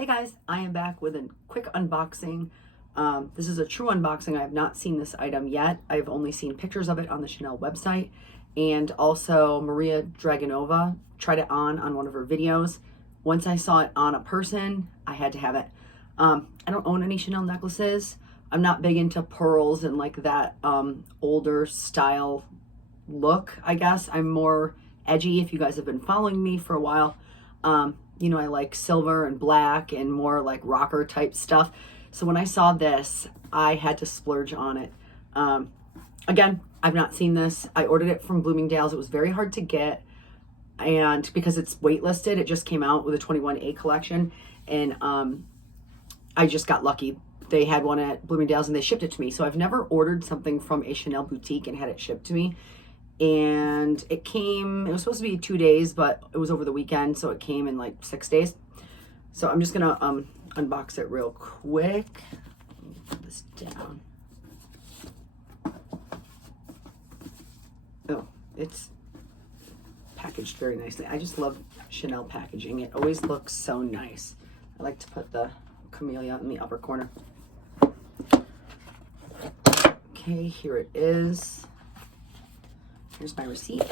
Hey guys, I am back with a quick unboxing. This is a true unboxing. I have not seen this item yet. I've only seen pictures of it on the Chanel website, and also Maria Dragonova tried it on one of her videos. Once I saw it on a person, I had to have it. I don't own any Chanel necklaces. I'm not big into pearls and like that older style look, I guess. I'm more edgy if you guys have been following me for a while. I like silver and black and more like rocker type stuff. So when I saw this, I had to splurge on it. Again, I've not seen this. I ordered it from Bloomingdale's. It was very hard to get. And because it's waitlisted, it just came out with a 21A collection. And I just got lucky. They had one at Bloomingdale's and they shipped it to me. So I've never ordered something from a Chanel boutique and had it shipped to me. And it was supposed to be 2 days, but it was over the weekend, so it came in like 6 days. So I'm just gonna unbox it real quick. Let me put this down. Oh, it's packaged very nicely. I just love Chanel packaging. It always looks so nice. I like to put the camellia in the upper corner. Okay, here it is. Here's my receipt.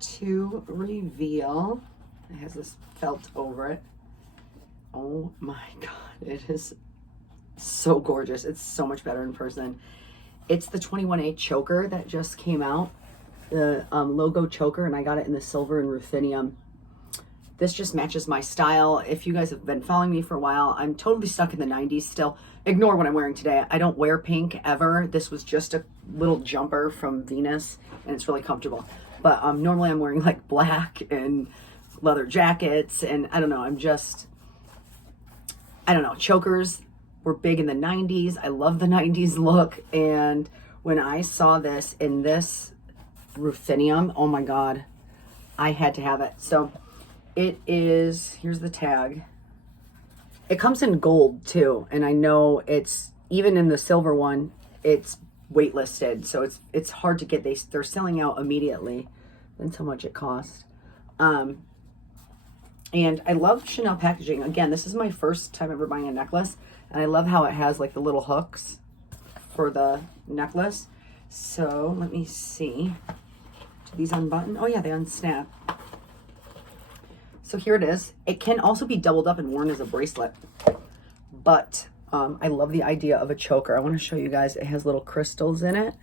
To reveal, it has this felt over it. Oh my God, it is so gorgeous. It's so much better in person. It's the 21A choker that just came out, the logo choker, and I got it in the silver and ruthenium. This just matches my style. If you guys have been following me for a while, I'm totally stuck in the 90s still. Ignore what I'm wearing today. I don't wear pink ever. This was just a little jumper from Venus, and it's really comfortable. But normally I'm wearing like black and leather jackets, and I don't know. Chokers were big in the 90s. I love the 90s look, and when I saw this in this ruthenium, oh my God, I had to have it. So it is, here's the tag. It comes in gold too, and I know it's, even in the silver one, it's waitlisted, so it's hard to get. They're selling out immediately. That's how much it cost. And I love Chanel packaging. Again, this is my first time ever buying a necklace, and I love how it has like the little hooks for the necklace. So let me see. Do these unbutton? Oh yeah, they unsnap. So here it is. It can also be doubled up and worn as a bracelet, but I love the idea of a choker. I want to show you guys. It has little crystals in it,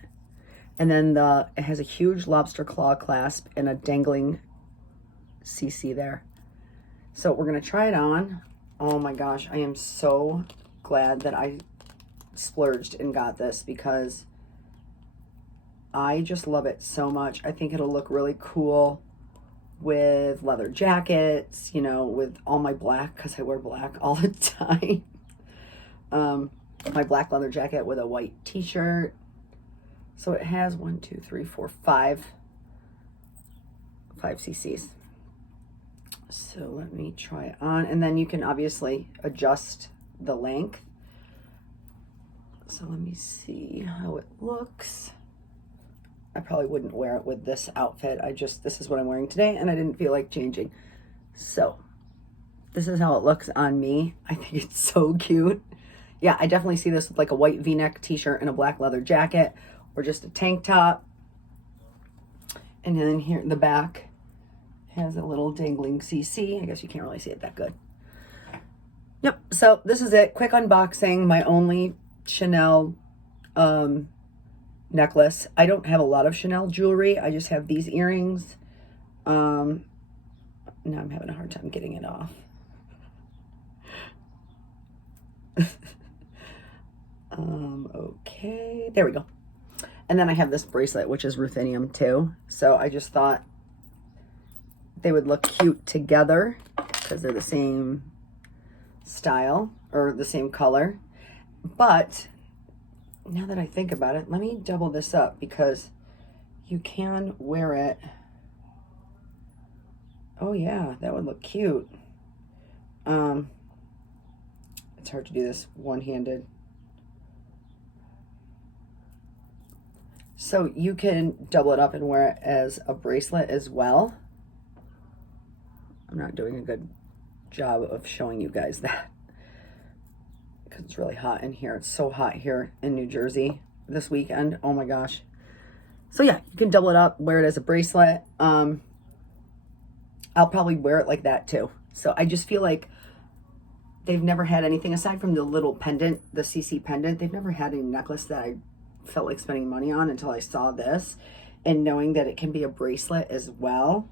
and then it has a huge lobster claw clasp and a dangling CC there. So we're gonna try it on. Oh my gosh, I am so glad that I splurged and got this because I just love it so much. I think it'll look really cool with leather jackets, with all my black, because I wear black all the time. My black leather jacket with a white t-shirt. So it has 5 cc's. So let me try it on, and then you can obviously adjust the length. So let me see how it looks. I probably wouldn't wear it with this outfit. This is what I'm wearing today, and I didn't feel like changing. So this is how it looks on me. I think it's so cute. Yeah, I definitely see this with like a white V-neck t-shirt and a black leather jacket, or just a tank top. And then here in the back has a little dangling CC. I guess you can't really see it that good. Yep, so this is it. Quick unboxing. My only Chanel necklace. I don't have a lot of Chanel jewelry. I just have these earrings. Now I'm having a hard time getting it off. Okay, there we go. And then I have this bracelet, which is ruthenium too. So I just thought they would look cute together because they're the same style or the same color. But now that I think about it, let me double this up because you can wear it. Oh yeah, that would look cute. It's hard to do this one-handed. So you can double it up and wear it as a bracelet as well. I'm not doing a good job of showing you guys that because it's really hot in here. It's so hot here in New Jersey this weekend. Oh my gosh. So yeah, you can double it up, wear it as a bracelet. I'll probably wear it like that too. So I just feel like they've never had anything aside from the little pendant, the CC pendant. They've never had any necklace that I felt like spending money on until I saw this, and knowing that it can be a bracelet as well,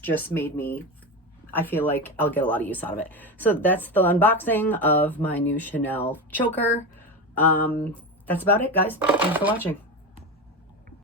just made me, I feel like I'll get a lot of use out of it. So that's the unboxing of my new Chanel choker. That's about it, guys. Thanks for watching.